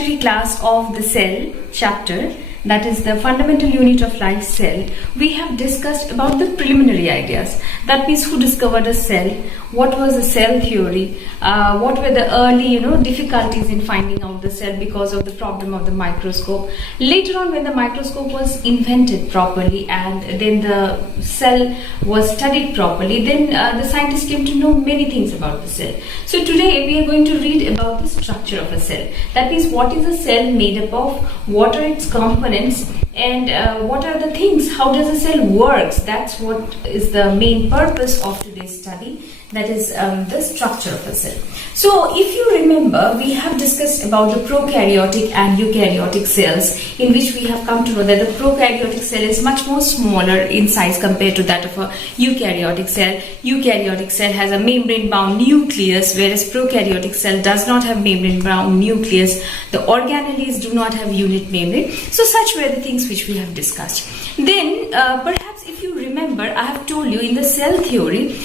introductory class of the cell chapter, that is the fundamental unit of life, cell, we have discussed about the preliminary ideas. That means who discovered a cell, what was the cell theory, what were the early difficulties in finding out the cell because of the problem of the microscope. Later on, when the microscope was invented properly and then the cell was studied properly, then the scientists came to know many things about the cell. So today we are going to read about the structure of a cell. That means what is a cell made up of, what are its components, and what are the things, how does a cell works. That's what is the main purpose of today's study, that is the structure of a cell. So if you remember, we have discussed about the prokaryotic and eukaryotic cells, in which we have come to know that the prokaryotic cell is much more smaller in size compared to that of a eukaryotic cell. Eukaryotic cell has a membrane bound nucleus, whereas prokaryotic cell does not have membrane bound nucleus. The organelles do not have unit membrane. So such were the things which we have discussed. Then perhaps if you remember, I have told you in the cell theory,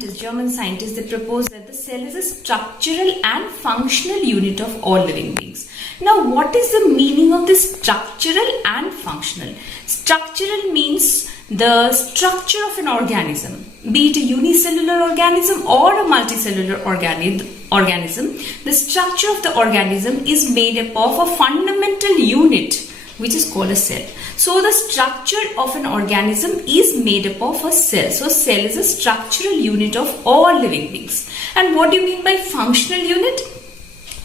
the German scientists, they proposed that the cell is a structural and functional unit of all living beings. Now, what is the meaning of this structural and functional? Structural means the structure of an organism, be it a unicellular organism or a multicellular organism. The structure of the organism is made up of a fundamental unit, which is called a cell. So the structure of an organism is made up of a cell. So cell is a structural unit of all living beings. And what do you mean by functional unit?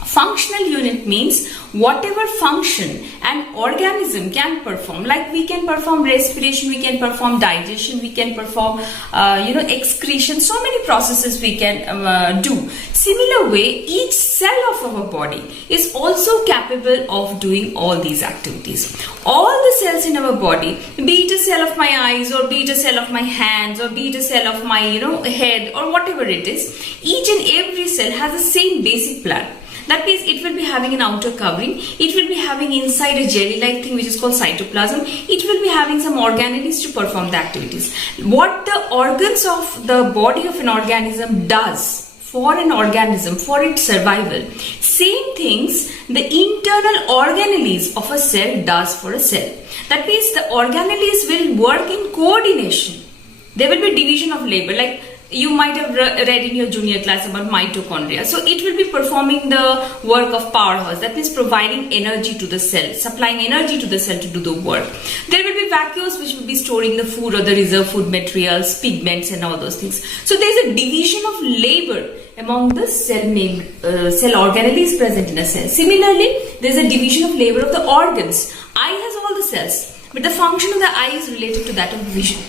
Functional unit means whatever function an organism can perform, like we can perform respiration, we can perform digestion, we can perform excretion, so many processes we can do. Similar way, each cell of our body is also capable of doing all these activities. All the cells in our body, be it a cell of my eyes, or be it a cell of my hands, or be it a cell of my head, or whatever it is, each and every cell has the same basic plan. That means it will be having an outer covering, it will be having inside a jelly-like thing which is called cytoplasm, it will be having some organelles to perform the activities. What the organs of the body of an organism does for an organism, for its survival, same things the internal organelles of a cell does for a cell. That means the organelles will work in coordination. There will be division of labor, like you might have read in your junior class about mitochondria. So it will be performing the work of powerhouse. That means providing energy to the cell, supplying energy to the cell to do the work. There will be vacuoles which will be storing the food or the reserve food materials, pigments and all those things. So there is a division of labor among the cell organelles present in a cell. Similarly, there is a division of labor of the organs. Eye has all the cells, but the function of the eye is related to that of vision.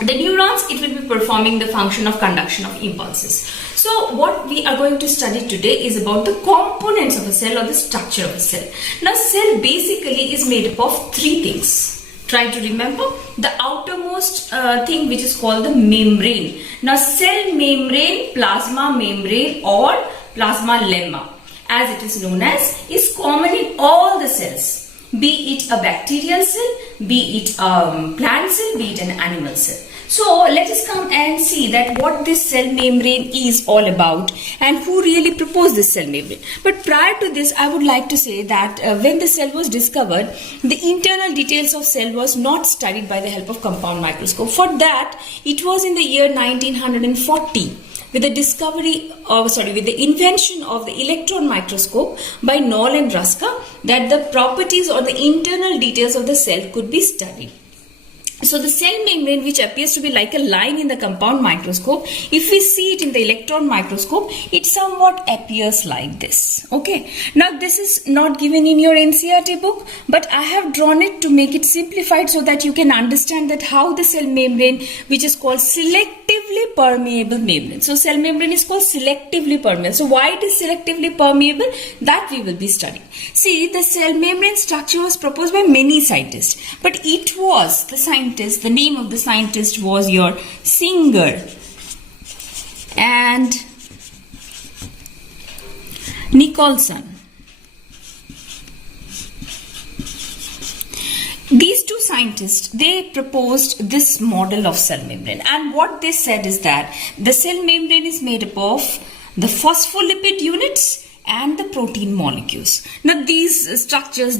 The neurons, it will be performing the function of conduction of impulses. So what we are going to study today is about the components of a cell or the structure of a cell. Now cell basically is made up of three things. Try to remember the outermost thing which is called the membrane. Now cell membrane, plasma membrane or plasma lemma as it is known as, is common in all the cells. Be it a bacterial cell, be it a plant cell, be it an animal cell. So let us come and see that what this cell membrane is all about and who really proposed this cell membrane. But prior to this, I would like to say that when the cell was discovered, the internal details of cell was not studied by the help of compound microscope. For that, it was in the year 1940. With the invention of the electron microscope by Knoll and Ruska, that the properties or the internal details of the cell could be studied. So the cell membrane, which appears to be like a line in the compound microscope, if we see it in the electron microscope, it somewhat appears like this. Okay. Now this is not given in your NCERT book, but I have drawn it to make it simplified so that you can understand that how the cell membrane, which is called selectively permeable membrane. So cell membrane is called selectively permeable. So why it is selectively permeable? That we will be studying. See, the cell membrane structure was proposed by many scientists, but it was the name of the scientist was your Singer and Nicholson. These two scientists, they proposed this model of cell membrane, and what they said is that the cell membrane is made up of the phospholipid units and the protein molecules. Now these structures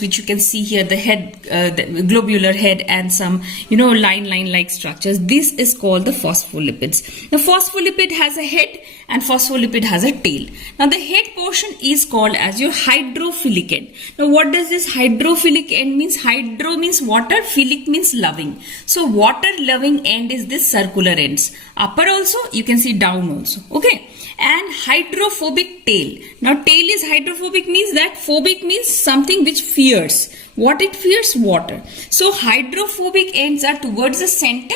which you can see here, the head, the globular head and some, line like structures, this is called the phospholipids. The phospholipid has a head and phospholipid has a tail. Now the head portion is called as your hydrophilic end. Now what does this hydrophilic end means? Hydro means water, philic means loving. So water loving end is this circular ends. Upper also, you can see down also. Okay. And hydrophobic tail. Now tail is hydrophobic means that phobic means something which fears. What it fears? Water. So hydrophobic ends are towards the center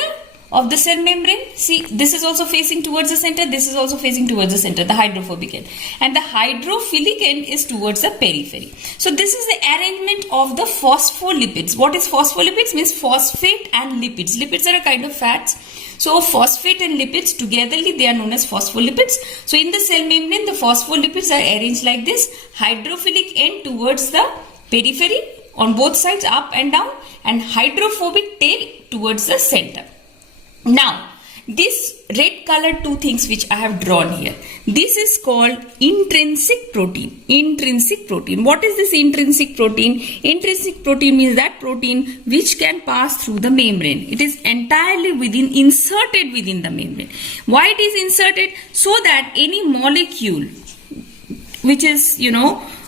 of the cell membrane. See, this is also facing towards the center. This is also facing towards the center, the hydrophobic end. And the hydrophilic end is towards the periphery. So this is the arrangement of the phospholipids. What is phospholipids? Means phosphate and lipids. Lipids are a kind of fats. So phosphate and lipids togetherly, they are known as phospholipids. So in the cell membrane, the phospholipids are arranged like this. Hydrophilic end towards the periphery on both sides, up and down, and hydrophobic tail towards the center. Now, this red colored two things which I have drawn here, this is called intrinsic protein. Intrinsic protein. What is this intrinsic protein? Intrinsic protein means that protein which can pass through the membrane. It is entirely inserted within the membrane. Why it is inserted? So that any molecule which is,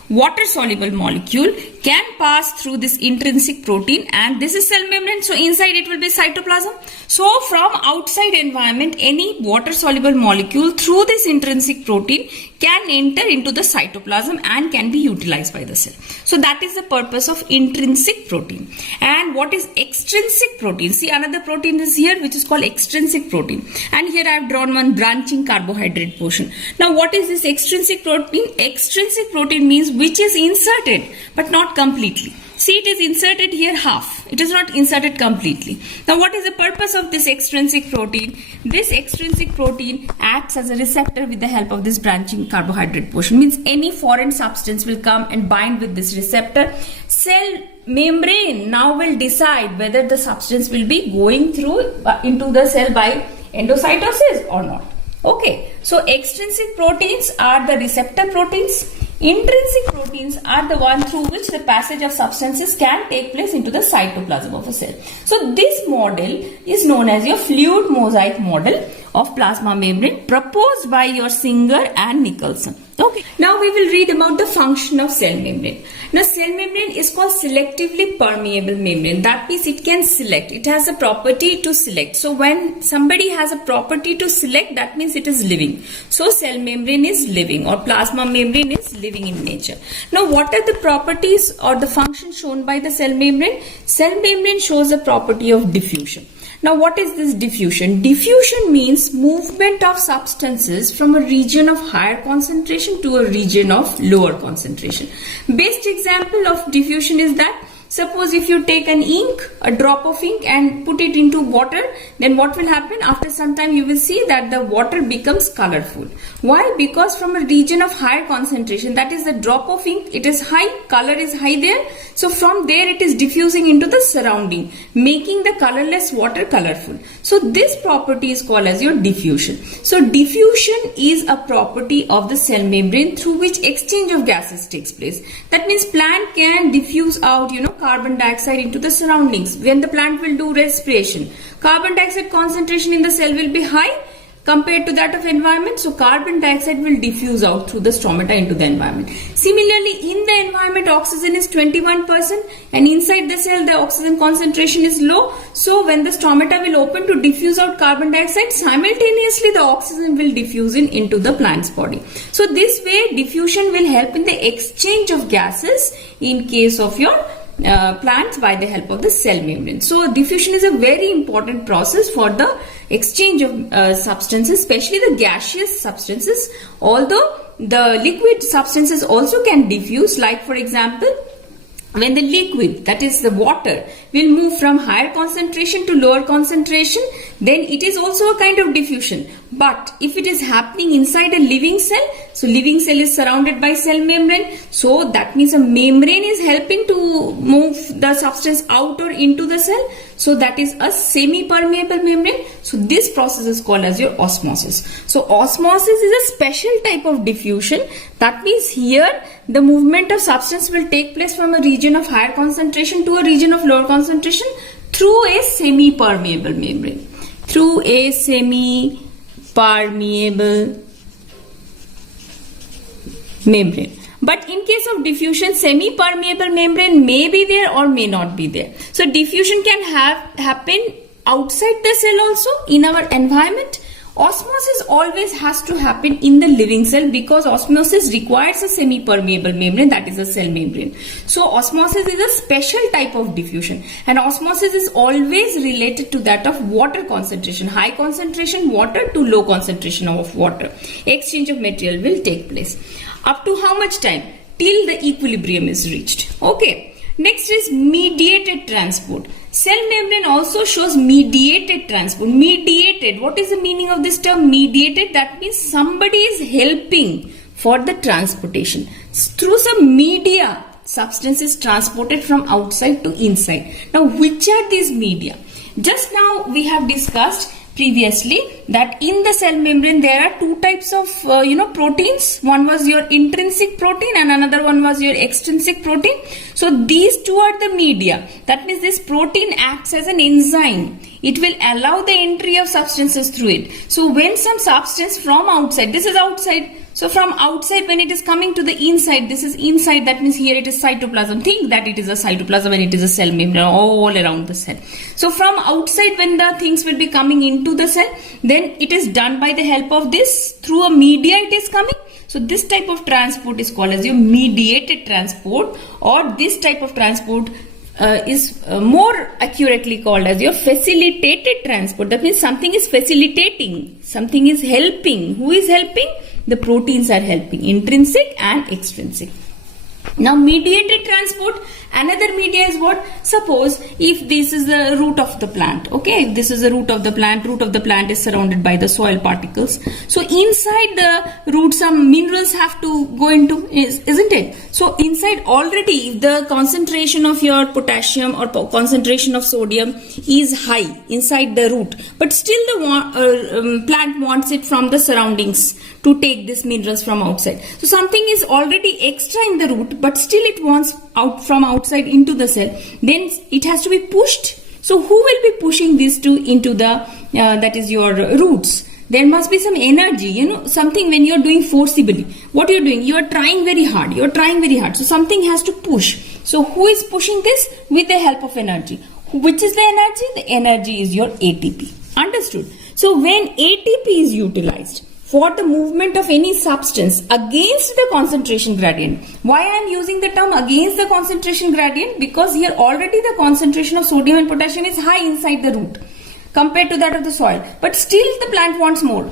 water soluble molecule can pass through this intrinsic protein, and this is cell membrane, so inside it will be cytoplasm. So from outside environment, any water soluble molecule through this intrinsic protein can enter into the cytoplasm and can be utilized by the cell. So that is the purpose of intrinsic protein. And what is extrinsic protein? See, another protein is here which is called extrinsic protein, and here I have drawn one branching carbohydrate portion. Now what is this extrinsic protein? Extrinsic protein means which is inserted but not completely. See, it is inserted here half. It is not inserted completely. Now what is the purpose of this extrinsic protein? This extrinsic protein acts as a receptor with the help of this branching carbohydrate portion. Means any foreign substance will come and bind with this receptor. Cell membrane now will decide whether the substance will be going through into the cell by endocytosis or not. Okay, so extrinsic proteins are the receptor proteins. Intrinsic proteins are the one through which the passage of substances can take place into the cytoplasm of a cell. So this model is known as your fluid mosaic model of plasma membrane, proposed by your Singer and Nicholson. Okay, now we will read about the function of cell membrane. Now cell membrane is called selectively permeable membrane. That means it can select. It has a property to select. So when somebody has a property to select, that means it is living. So cell membrane is living, or plasma membrane is living in nature. Now what are the properties or the function shown by the cell membrane? Cell membrane shows the property of diffusion. Now what is this diffusion? Diffusion means movement of substances from a region of higher concentration to a region of lower concentration. Best example of diffusion is that, suppose if you take an ink, a drop of ink, and put it into water, then what will happen? After some time you will see that the water becomes colorful. Why? Because from a region of higher concentration, that is the drop of ink, it is high, color is high there. So from there it is diffusing into the surrounding, making the colorless water colorful. So this property is called as your diffusion. So diffusion is a property of the cell membrane through which exchange of gases takes place. That means plant can diffuse out, carbon dioxide into the surroundings. When the plant will do respiration, carbon dioxide concentration in the cell will be high compared to that of environment. So carbon dioxide will diffuse out through the stomata into the environment. Similarly, in the environment, oxygen is 21%, and inside the cell the oxygen concentration is low. So when the stomata will open to diffuse out carbon dioxide, simultaneously the oxygen will diffuse into the plant's body. So this way diffusion will help in the exchange of gases in case of your plants by the help of the cell membrane. So diffusion is a very important process for the exchange of substances, especially the gaseous substances, although the liquid substances also can diffuse. Like for example, when the liquid, that is the water, will move from higher concentration to lower concentration, then it is also a kind of diffusion. But if it is happening inside a living cell, so living cell is surrounded by cell membrane, so that means a membrane is helping to move the substance out or into the cell, so that is a semi-permeable membrane. So this process is called as your osmosis. So osmosis is a special type of diffusion. That means here the movement of substance will take place from a region of higher concentration to a region of lower concentration through a semi-permeable membrane. Through a semi-permeable membrane. But in case of diffusion, semi-permeable membrane may be there or may not be there. So diffusion can happen outside the cell also in our environment. Osmosis always has to happen in the living cell because osmosis requires a semi-permeable membrane, that is a cell membrane. So osmosis is a special type of diffusion, and osmosis is always related to that of water concentration. High concentration water to low concentration of water. Exchange of material will take place. Up to how much time? Till the equilibrium is reached. Okay. Next is mediated transport. Cell membrane also shows mediated transport. Mediated. What is the meaning of this term mediated? That means somebody is helping for the transportation. Through some media, substance is transported from outside to inside. Now, which are these media? Just now we have discussed previously that in the cell membrane there are two types of proteins. One was your intrinsic protein and another one was your extrinsic protein. So these two are the media. That means this protein acts as an enzyme. It will allow the entry of substances through it. So when some substance from outside, this is outside, so from outside when it is coming to the inside, this is inside, that means here it is cytoplasm. Think that it is a cytoplasm and it is a cell membrane all around the cell. So from outside when the things will be coming into the cell, then it is done by the help of this, through a media it is coming. So this type of transport is called as your mediated transport, or this type of transport is more accurately called as your facilitated transport. That means something is facilitating, something is helping. Who is helping? The proteins are helping, intrinsic and extrinsic. Now mediated transport, another media is what? Suppose if this is the root of the plant, okay, if this is the root of the plant is surrounded by the soil particles. So inside the root some minerals have to go into, isn't it? So inside already if the concentration of your potassium or concentration of sodium is high inside the root, but still the plant wants it from the surroundings to take these minerals from outside. So something is already extra in the root, but still it wants out from outside into the cell. Then it has to be pushed. So who will be pushing these two into the, that is your roots? There must be some energy, something when you are doing forcibly. What you are doing? You are trying very hard. So something has to push. So who is pushing this? With the help of energy. Which is the energy? The energy is your ATP. Understood? So when ATP is utilized for the movement of any substance against the concentration gradient. Why I am using the term against the concentration gradient? Because here already the concentration of sodium and potassium is high inside the root compared to that of the soil. But still the plant wants more.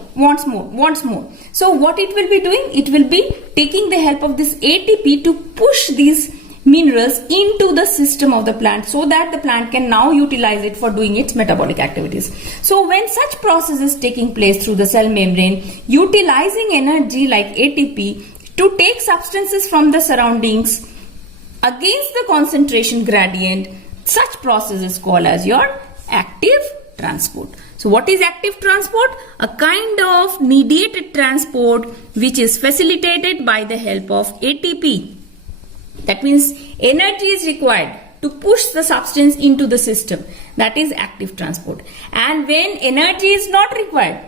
So what it will be doing? It will be taking the help of this ATP to push these minerals into the system of the plant so that the plant can now utilize it for doing its metabolic activities. So when such process is taking place through the cell membrane, utilizing energy like ATP to take substances from the surroundings against the concentration gradient, such process is called as your active transport. So what is active transport? A kind of mediated transport which is facilitated by the help of ATP. That means energy is required to push the substance into the system. That is active transport. And when energy is not required,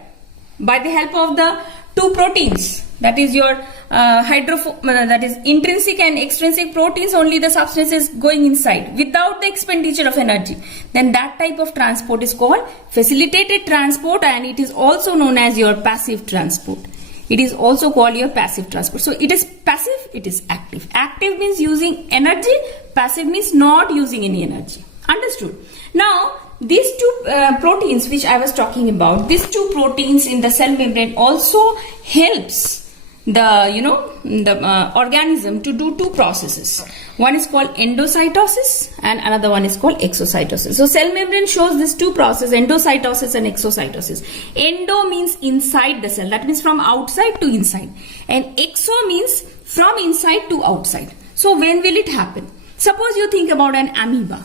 by the help of the two proteins, that is your that is intrinsic and extrinsic proteins, only the substance is going inside without the expenditure of energy, then that type of transport is called facilitated transport, and it is also known as your passive transport. It is also called your passive transport. So it is passive, it is active. Active means using energy, passive means not using any energy. Understood? Now, these two proteins which I was talking about, these two proteins in the cell membrane also helps the organism to do two processes. One is called endocytosis and another one is called exocytosis. So cell membrane shows these two processes, endocytosis and exocytosis. Endo means inside the cell, that means from outside to inside, and exo means from inside to outside. So when will it happen? Suppose you think about an amoeba.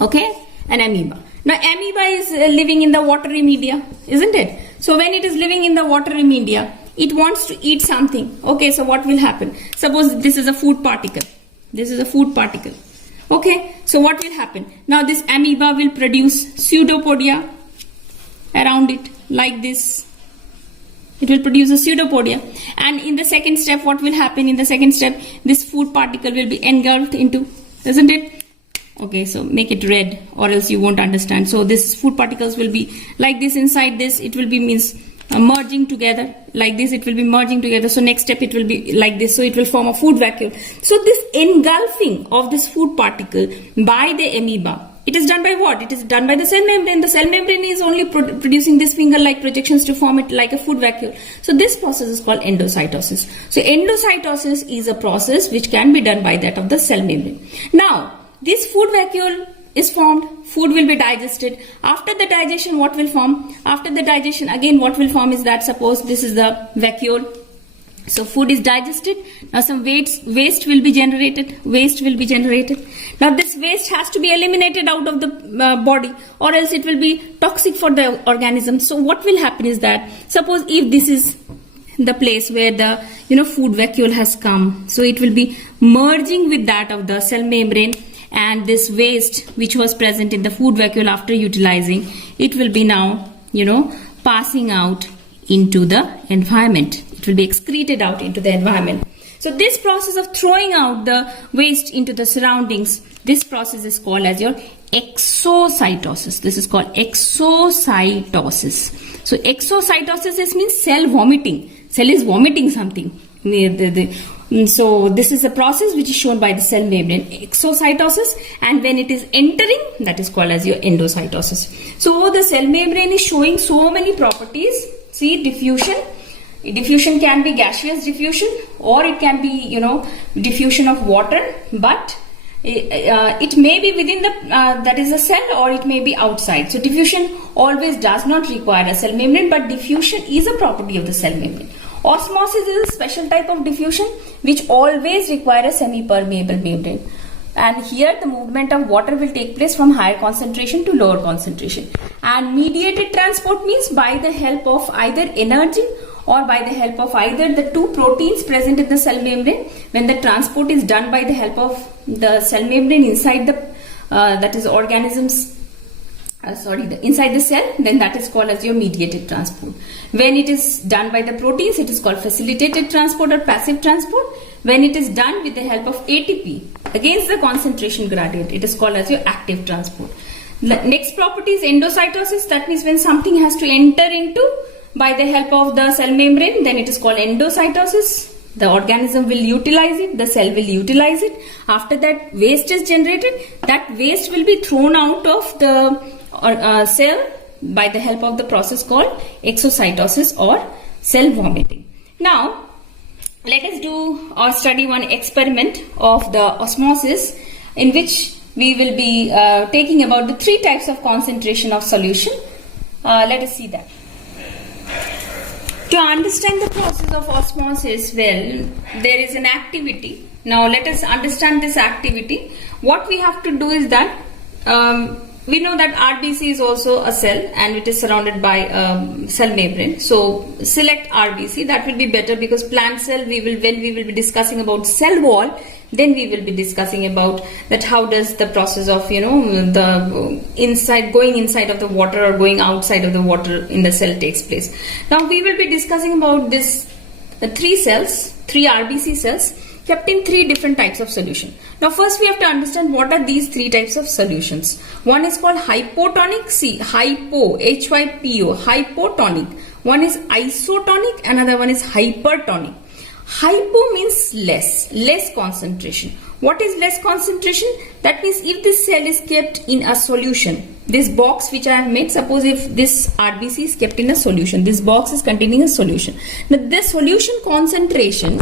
Okay, an amoeba. Now amoeba is living in the watery media, isn't it? So when it is living in the watery media, it wants to eat something. Okay, so what will happen? Suppose this is a food particle. This is a food particle. Okay, so what will happen? Now this amoeba will produce pseudopodia around it, like this. It will produce a pseudopodia. And in the second step, what will happen? In the second step, this food particle will be engulfed into, isn't it? Okay, so make it red or else you won't understand. So this food particles will be like this inside this. It will be merging together like this. It will be merging together. So next step it will be like this. So it will form a food vacuole. So this engulfing of this food particle by the amoeba, it is done by what? It is done by the cell membrane. The cell membrane is only producing these finger-like projections to form it like a food vacuole. So this process is called endocytosis. So endocytosis is a process which can be done by that of the cell membrane. Now this food vacuole is formed, food will be digested. After the digestion, what will form? After the digestion, again what will form is that, suppose this is the vacuole. So food is digested. Now some waste will be generated. Waste will be generated. Now this waste has to be eliminated out of the body, or else it will be toxic for the organism. So what will happen is that, suppose if this is the place where the food vacuole has come, so it will be merging with that of the cell membrane, and this waste which was present in the food vacuole after utilizing, it will be now passing out into the environment. It will be excreted out into the environment. So this process of throwing out the waste into the surroundings, this process is called as your exocytosis. This is called exocytosis. So exocytosis means cell vomiting. Cell is vomiting something. So this is a process which is shown by the cell membrane, exocytosis, and when it is entering, that is called as your endocytosis. So the cell membrane is showing so many properties. See, diffusion. Diffusion can be gaseous diffusion, or it can be diffusion of water, but it may be within the that is a cell, or it may be outside. So diffusion always does not require a cell membrane, but diffusion is a property of the cell membrane. Osmosis is a special type of diffusion which always requires a semi-permeable membrane. And here the movement of water will take place from higher concentration to lower concentration. And mediated transport means by the help of either energy or by the help of either the two proteins present in the cell membrane. When the transport is done by the help of the cell membrane inside the that is organisms inside the cell, then that is called as your mediated transport. When it is done by the proteins, it is called facilitated transport or passive transport. When it is done with the help of ATP against the concentration gradient, it is called as your active transport. Next property is endocytosis. That means when something has to enter into by the help of the cell membrane, then it is called endocytosis. The organism will utilize it, the cell will utilize it. After that, waste is generated. That waste will be thrown out of the cell by the help of the process called exocytosis or cell vomiting. Now, let us do or study one experiment of the osmosis, in which we will be taking about the three types of concentration of solution. Let us see that. To understand the process of osmosis, well, there is an activity. Now let us understand this activity. What we have to do is that we know that RBC is also a cell and it is surrounded by cell membrane. So select RBC. That will be better, because plant cell, when we will be discussing about cell wall, then we will be discussing about that how does the process of the going inside of the water or going outside of the water in the cell takes place. Now we will be discussing about this three RBC cells kept in three different types of solution. Now first we have to understand what are these three types of solutions. One is called hypotonic, H-Y-P-O, hypotonic. One is isotonic, another one is hypertonic. Hypo means less concentration. What is less concentration? That means if this cell is kept in a solution, this box which I have made, suppose if this RBC is kept in a solution, this box is containing a solution. Now the solution concentration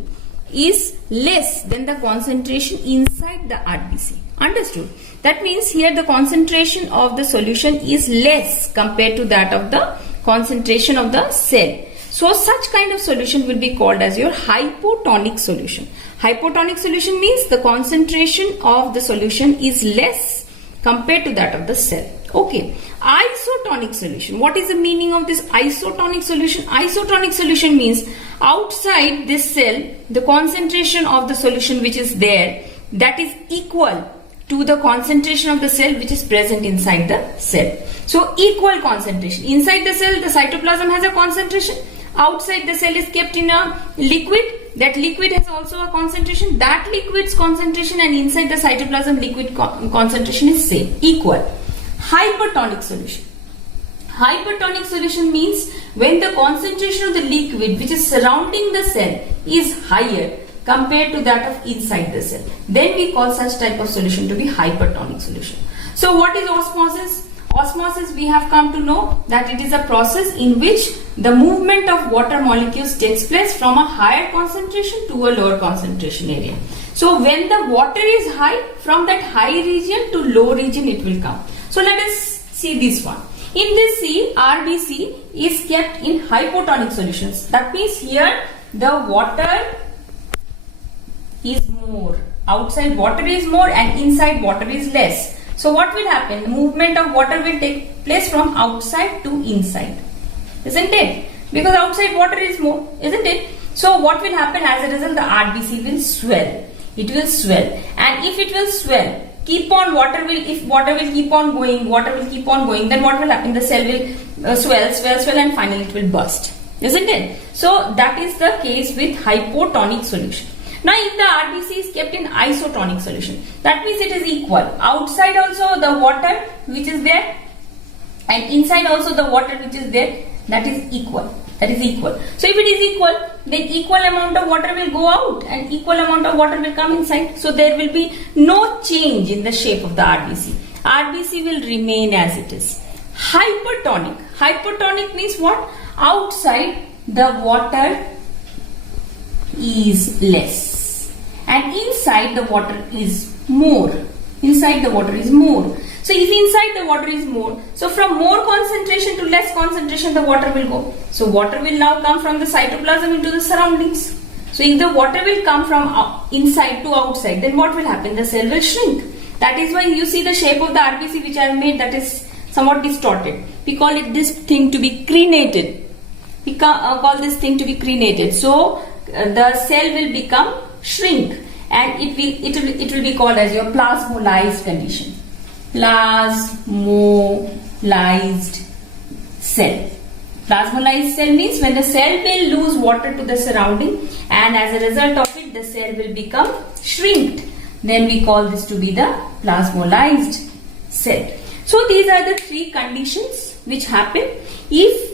is less than the concentration inside the RBC. Understood? That means here the concentration of the solution is less compared to that of the concentration of the cell. So such kind of solution will be called as your hypotonic solution. Hypotonic solution means the concentration of the solution is less compared to that of the cell. Okay. Isotonic solution. What is the meaning of this isotonic solution? Isotonic solution means outside this cell, the concentration of the solution which is there, that is equal to the concentration of the cell which is present inside the cell. So equal concentration. Inside the cell, the cytoplasm has a concentration. Outside the cell is kept in a liquid. That liquid has also a concentration. That liquid's concentration and inside the cytoplasm liquid concentration is same, equal. Hypertonic solution. Hypertonic solution means when the concentration of the liquid which is surrounding the cell is higher compared to that of inside the cell, then we call such type of solution to be hypertonic solution. So what is osmosis? Osmosis, we have come to know that it is a process in which the movement of water molecules takes place from a higher concentration to a lower concentration area. So when the water is high, from that high region to low region it will come. So let us see this one. In this C, RBC is kept in hypotonic solutions. That means here the water is more. Outside water is more and inside water is less. So what will happen? The movement of water will take place from outside to inside. Isn't it? Because outside water is more. Isn't it? So what will happen as a result? The RBC will swell. It will swell. And if it will swell, keep on if water will keep on going, then what will happen? The cell will swell and finally it will burst. Isn't it? So that is the case with hypotonic solution. Now if the RBC is kept in isotonic solution, that means it is equal. Outside also the water which is there and inside also the water which is there, that is equal. That is equal. So if it is equal, then equal amount of water will go out and equal amount of water will come inside. So there will be no change in the shape of the RBC. RBC will remain as it is. Hypertonic. Hypertonic means what? Outside the water is less and inside the water is more. Inside the water is more. So if inside the water is more, so from more concentration to less concentration the water will go. So water will now come from the cytoplasm into the surroundings. So if the water will come from inside to outside, then what will happen? The cell will shrink. That is why you see the shape of the RBC which I have made, that is somewhat distorted. We call it this thing to be crenated. We call this thing to be crenated. So the cell will become shrink and it will be called as your plasmolysed condition. Plasmolysed cell. Plasmolysed cell means when the cell will lose water to the surrounding and as a result of it the cell will become shrinked. Then we call this to be the plasmolysed cell. So these are the three conditions which happen if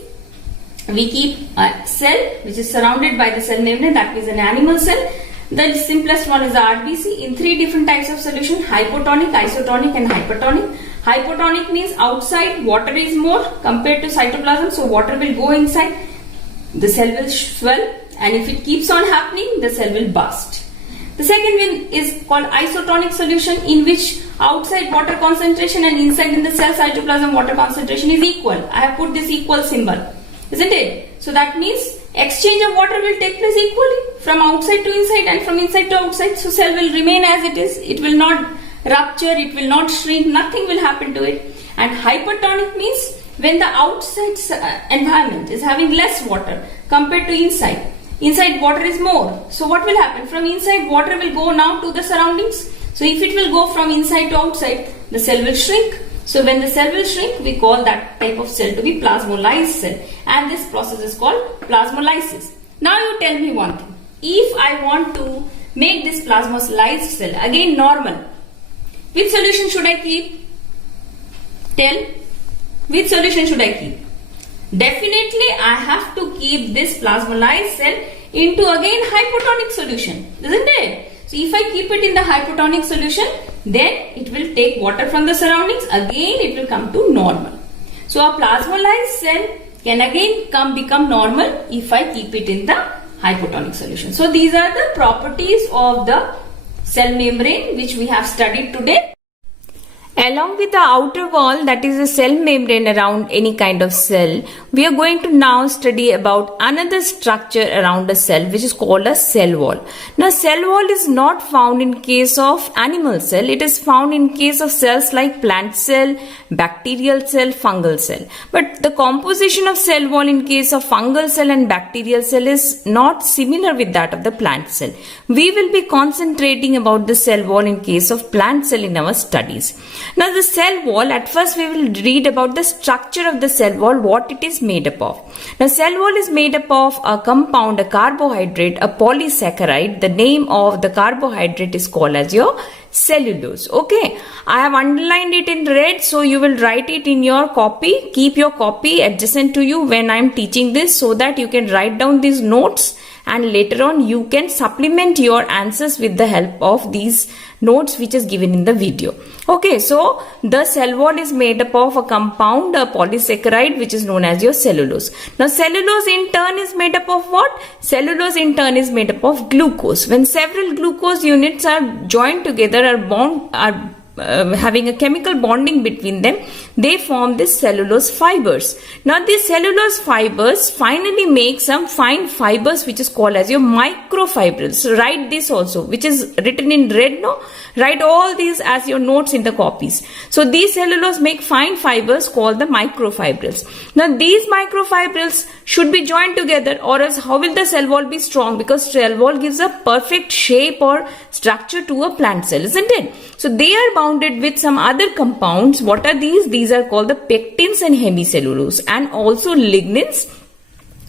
we keep a cell which is surrounded by the cell membrane, that means an animal cell. The simplest one is the RBC in three different types of solution: hypotonic, isotonic and hypertonic. Hypotonic means outside water is more compared to cytoplasm, so water will go inside, the cell will swell, and if it keeps on happening the cell will burst. The second one is called isotonic solution, in which outside water concentration and inside in the cell cytoplasm water concentration is equal. I have put this equal symbol, isn't it? So that means exchange of water will take place equally from outside to inside and from inside to outside. So cell will remain as it is. It will not rupture, it will not shrink, nothing will happen to it. And hypertonic means when the outside environment is having less water compared to inside. Inside water is more. So what will happen? From inside water will go now to the surroundings. So if it will go from inside to outside, the cell will shrink. So when the cell will shrink, we call that type of cell to be plasmolysed cell. And this process is called plasmolysis. Now you tell me one thing. If I want to make this plasmolysed cell again normal, which solution should I keep? Tell. Which solution should I keep? Definitely I have to keep this plasmolysed cell into again hypotonic solution, isn't it? So if I keep it in the hypotonic solution, then it will take water from the surroundings. Again, it will come to normal. So a plasmolysed cell can again become normal if I keep it in the hypotonic solution. So these are the properties of the cell membrane which we have studied today. Along with the outer wall, that is the cell membrane around any kind of cell, we are going to now study about another structure around a cell which is called a cell wall. Now cell wall is not found in case of animal cell, it is found in case of cells like plant cell, bacterial cell, fungal cell. But the composition of cell wall in case of fungal cell and bacterial cell is not similar with that of the plant cell. We will be concentrating about the cell wall in case of plant cell in our studies. Now the cell wall, at first we will read about the structure of the cell wall, what it is made up of. Now cell wall is made up of a compound, a carbohydrate, a polysaccharide. The name of the carbohydrate is called as your cellulose. Okay, I have underlined it in red, so you will write it in your copy. Keep your copy adjacent to you when I am teaching this so that you can write down these notes and later on you can supplement your answers with the help of these notes which is given in the video. Okay, so the cell wall is made up of a compound, a polysaccharide which is known as your cellulose. Now cellulose in turn is made up of what? Cellulose in turn is made up of glucose. When several glucose units are joined together, having a chemical bonding between them, they form this cellulose fibers. Now these cellulose fibers finally make some fine fibers which is called as your microfibrils. So write this also, which is written in red, no? Write all these as your notes in the copies. So these cellulose make fine fibers called the microfibrils. Now these microfibrils should be joined together, or else how will the cell wall be strong? Because cell wall gives a perfect shape or structure to a plant cell, isn't it? So they are bounded with some other compounds. What are these? These are called the pectins and hemicellulose, and also lignins.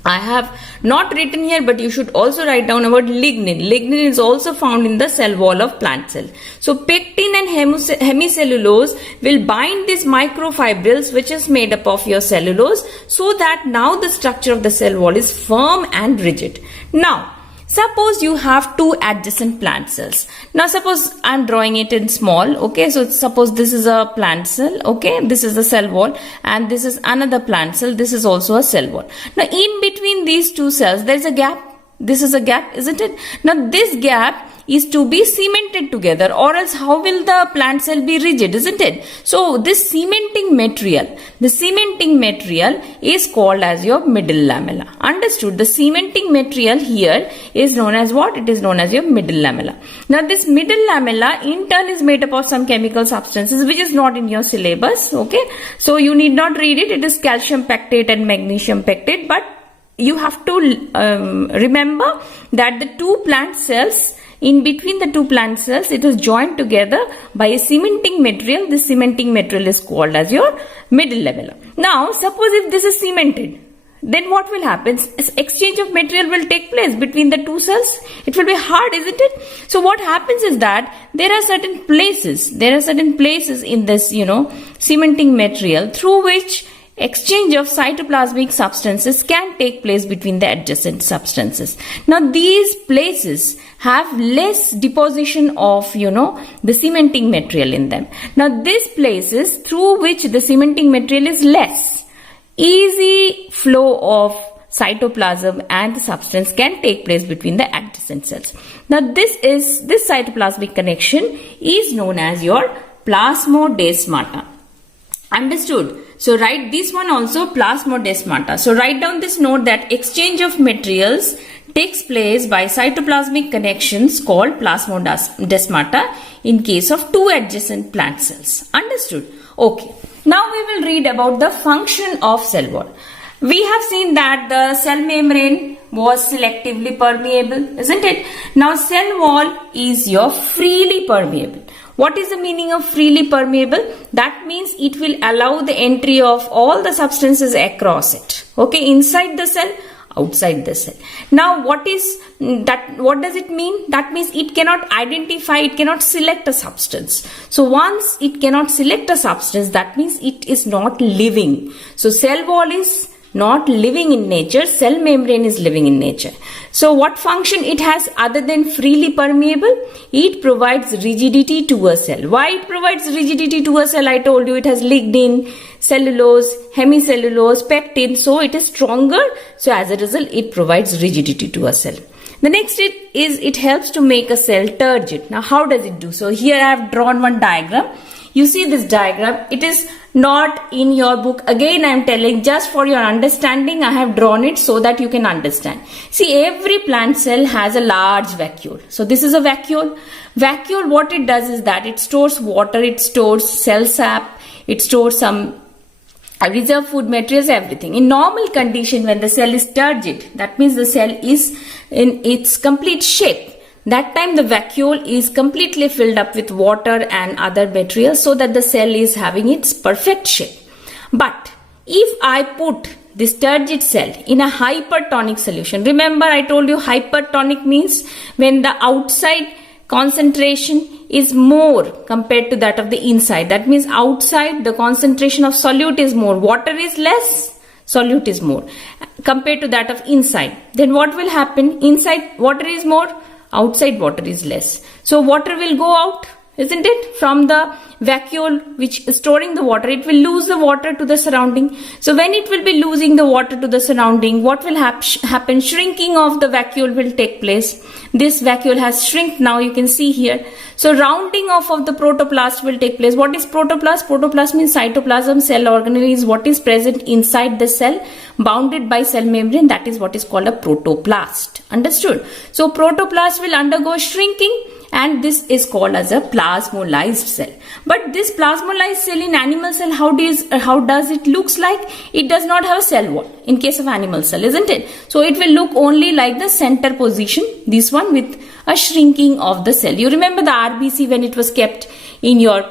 I have not written here, but you should also write down about lignin. Lignin is also found in the cell wall of plant cell. So pectin and hemicellulose will bind these microfibrils which is made up of your cellulose, so that now the structure of the cell wall is firm and rigid. Now suppose you have two adjacent plant cells. Now suppose I am drawing it in small. Okay, so suppose this is a plant cell. Okay, this is a cell wall, and this is another plant cell. This is also a cell wall. Now in between these two cells there is a gap. This is a gap, isn't it? Now this gap is to be cemented together, or else how will the plant cell be rigid, isn't it? So this cementing material is called as your middle lamella. Understood? The cementing material here is known as what? It is known as your middle lamella. Now this middle lamella in turn is made up of some chemical substances which is not in your syllabus. Okay, so you need not read it. It is calcium pectate and magnesium pectate, but you have to remember that the two plant cells, in between the two plant cells, it is joined together by a cementing material. This cementing material is called as your middle lamella. Now suppose if this is cemented, then what will happen? Exchange of material will take place between the two cells. It will be hard, isn't it? So what happens is that there are certain places in this, cementing material through which exchange of cytoplasmic substances can take place between the adjacent substances. Now these places have less deposition of the cementing material in them. Now these places through which the cementing material is less, easy flow of cytoplasm and the substance can take place between the adjacent cells. Now this cytoplasmic connection is known as your plasmodesmata. Understood? So write this one also, plasmodesmata. So write down this note that exchange of materials takes place by cytoplasmic connections called plasmodesmata in case of two adjacent plant cells. Understood? Okay. Now we will read about the function of cell wall. We have seen that the cell membrane was selectively permeable, isn't it? Now cell wall is your freely permeable. What is the meaning of freely permeable? That means it will allow the entry of all the substances across it. Okay, inside the cell, outside the cell. Now what does it mean? That means it cannot identify, it cannot select a substance. So once it cannot select a substance, that means it is not living. So cell wall is not living in nature. Cell membrane is living in nature. So what function it has other than freely permeable? It provides rigidity to a cell. Why it provides rigidity to a cell? I told you it has lignin, cellulose, hemicellulose, pectin. So it is stronger. So as a result, it provides rigidity to a cell. The next is it helps to make a cell turgid. Now how does it do? So here I have drawn one diagram. You see this diagram, it is not in your book. Again, I am telling just for your understanding, I have drawn it so that you can understand. See, every plant cell has a large vacuole. So this is a vacuole. Vacuole, what it does is that it stores water, it stores cell sap, it stores some reserve food materials, everything. In normal condition, when the cell is turgid, that means the cell is in its complete shape. That time the vacuole is completely filled up with water and other materials so that the cell is having its perfect shape. But if I put this turgid cell in a hypertonic solution, remember I told you hypertonic means when the outside concentration is more compared to that of the inside. That means outside the concentration of solute is more, water is less, solute is more compared to that of inside. Then what will happen? Inside water is more, outside water is less. So water will go out, isn't it? From the vacuole which is storing the water, it will lose the water to the surrounding. So when it will be losing the water to the surrounding, what will happen? Shrinking of the vacuole will take place. This vacuole has shrunk now, you can see here. So rounding off of the protoplast will take place. What is protoplast? Protoplast means cytoplasm cell organelle is what is present inside the cell, bounded by cell membrane. That is what is called a protoplast. Understood? So protoplast will undergo shrinking, and this is called as a plasmolysed cell. But this plasmolysed cell in animal cell, how does it looks like? It does not have a cell wall in case of animal cell, isn't it? So it will look only like the center position, this one with a shrinking of the cell. You remember the RBC when it was kept in your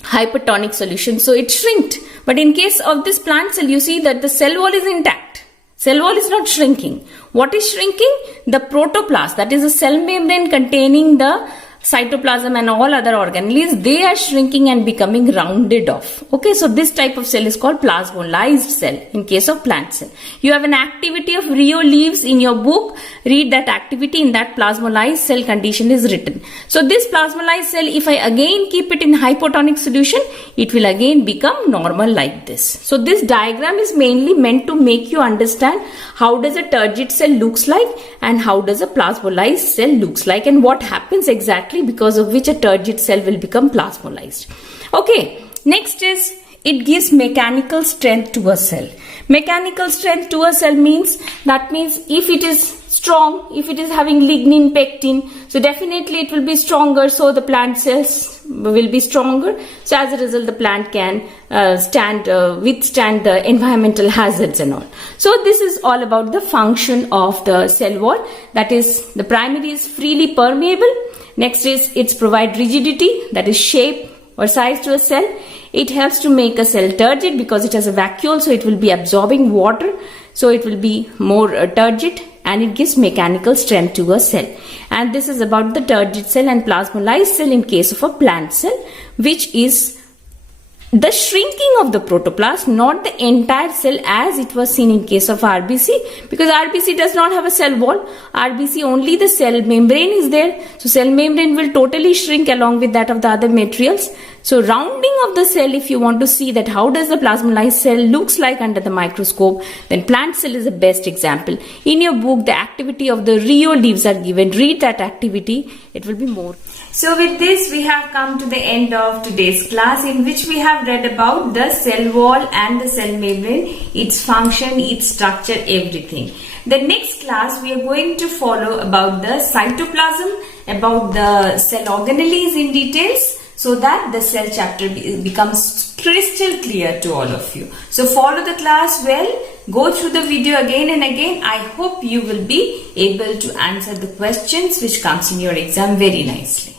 hypertonic solution, so it shrinked. But in case of this plant cell, you see that the cell wall is intact. Cell wall is not shrinking. What is shrinking? The protoplast, that is a cell membrane containing the cytoplasm and all other organelles, they are shrinking and becoming rounded off. Okay, so this type of cell is called plasmolysed cell in case of plant cell. You have an activity of Rio leaves in your book. Read that activity. In that plasmolysed cell condition is written. So this plasmolysed cell, if I again keep it in hypotonic solution, it will again become normal like this. So this diagram is mainly meant to make you understand how does a turgid cell looks like and how does a plasmolysed cell looks like and what happens exactly because of which a turgid cell will become plasmolysed. Okay, next is it gives mechanical strength to a cell. Mechanical strength to a cell means if it is strong, if it is having lignin, pectin, so definitely it will be stronger, so the plant cells will be stronger. So as a result, the plant can withstand the environmental hazards and all. So this is all about the function of the cell wall. That is, the primary is freely permeable. Next is it's provide rigidity, that is shape or size to a cell. It helps to make a cell turgid because it has a vacuole, so it will be absorbing water, so it will be more turgid, and it gives mechanical strength to a cell. And this is about the turgid cell and plasmolysed cell in case of a plant cell, which is the shrinking of the protoplast, not the entire cell as it was seen in case of RBC, because RBC does not have a cell wall. RBC only the cell membrane is there. So cell membrane will totally shrink along with that of the other materials. So rounding of the cell, if you want to see that how does the plasmolysed cell looks like under the microscope, then plant cell is the best example. In your book, the activity of the Rio leaves are given. Read that activity. It will be more. So with this, we have come to the end of today's class, in which we have read about the cell wall and the cell membrane, its function, its structure, everything. The next class, we are going to follow about the cytoplasm, about the cell organelles in details, so that the cell chapter becomes crystal clear to all of you. So follow the class well, go through the video again and again. I hope you will be able to answer the questions which comes in your exam very nicely.